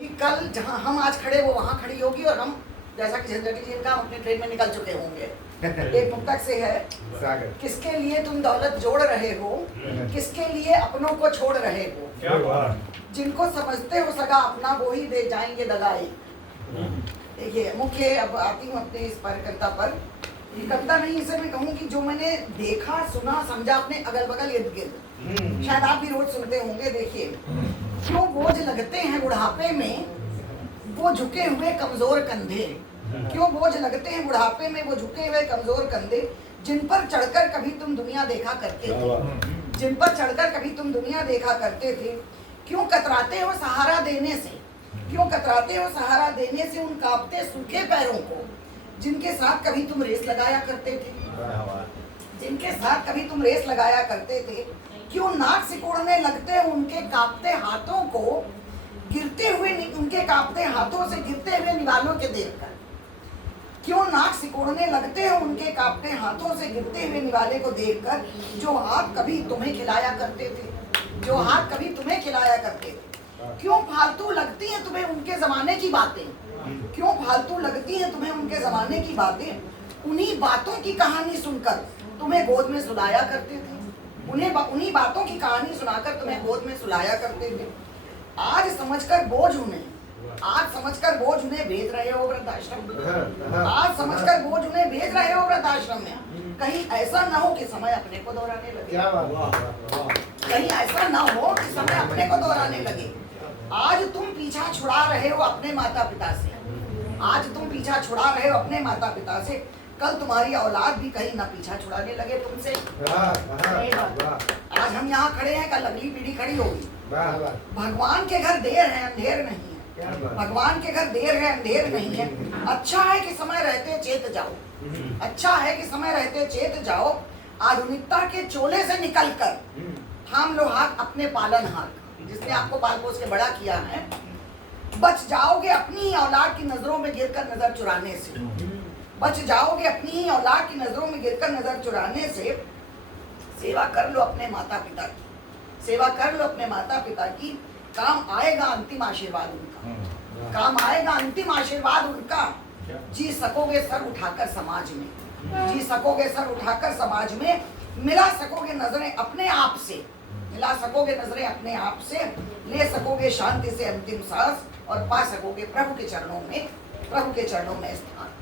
कि कल जहां हम आज खड़े वो वहां खड़ी होगी और हम जैसा कि झंझटी जी इनका अपनी ट्रेन में निकल चुके होंगे। एक मुक्तक से है, किसके लिए तुम दौलत जोड़ रहे हो, किसके लिए अपनों को छोड़ रहे हो, जिनको समझते हो सगा अपना वो ही दे जाएंगे दगाई। देखिए मुख्य अब आती हूँ अपने इस कार्यकर्ता पर। ये कविता नहीं, इसे मैं कहूँ कि जो मैंने देखा सुना समझा अपने अगल बगल इर्द गिर्द, शायद आप भी रोज सुनते होंगे। देखिए, क्यों बोझ लगते हैं बुढ़ापे में वो झुके हुए कमजोर कंधे, क्यों बोझ लगते हैं बुढ़ापे में वो झुके हुए कमजोर कंधे, जिन पर चढ़कर कभी तुम दुनिया देखा करते थे, जिन पर चढ़कर कभी तुम दुनिया देखा करते थे। क्यों कतराते हो सहारा देने से, क्यों कतराते हो सहारा देने से उन कांपते सूखे पैरों को, जिनके साथ कभी तुम रेस लगाया करते थे, जिनके साथ कभी तुम रेस लगाया करते थे। क्यों नाक सिकोड़ने लगते हो उनके कांपते हाथों को, गिरते हुए उनके कांपते हाथों से गिरते हुए निवालों के देखकर। क्यों नाक सिकोड़ने लगते हो उनके कांपते हाथों से गिरते हुए निवाले को देखकर, जो हाथ कभी तुम्हें खिलाया करते थे, जो हाथ कभी तुम्हें खिलाया करते थे। क्यों फालतू लगती हैं तुम्हें उनके जमाने की बातें, क्यों फालतू लगती हैं तुम्हें उनके जमाने की बातें, उन्हीं बातों की कहानी सुनकर तुम्हें गोद में सुलाया करते थे, उन्हीं बातों की कहानी सुनाकर तुम्हें गोद में सुलाया करते थे। आज समझकर बोझ उन्हें, आज समझकर बोझ उन्हें भेज रहे हो वृद्धाश्रम, आज समझकर बोझ उन्हें भेज रहे हो वृद्धाश्रम में। कहीं ऐसा ना हो कि समय अपने को दोहराने लगे, कहीं ऐसा ना हो कि समय अपने को दोहराने लगे। आज तुम पीछा छुड़ा रहे हो अपने माता पिता से, आज तुम पीछा छुड़ा रहे हो अपने माता पिता से, कल तुम्हारी औलाद भी कहीं ना पीछा छुड़ाने लगे तुमसे। आज हम यहाँ खड़े हैं, कल अगली पीढ़ी खड़ी होगी। भगवान के घर देर है अंधेर नहीं है, भगवान के घर देर है अंधेर नहीं है। अच्छा है कि समय रहते चेत जाओ, अच्छा है कि समय रहते चेत जाओ। आधुनिकता के चोले से निकलकर थाम लो हाथ अपने पालनहार का, जिसने आपको पाल पोस के बड़ा किया है। बच जाओगे अपनी ही औलाद की नजरों में गिरकर नजर चुराने से, बच जाओगे अपनी ही औलाद की नजरों में गिरकर नजर चुराने से। सेवा कर लो अपने माता पिता की, सेवा कर लो अपने माता पिता की, काम आएगा अंतिम आशीर्वाद उनका, काम आएगा अंतिम आशीर्वाद उनका। जी सकोगे सर उठाकर समाज में, जी सकोगे सर उठाकर समाज में। मिला सकोगे नजरें अपने आप से, मिला सकोगे नजरें अपने आप से। ले सकोगे शांति से अंतिम सांस और पा सकोगे प्रभु के चरणों में, प्रभु के चरणों में स्थान।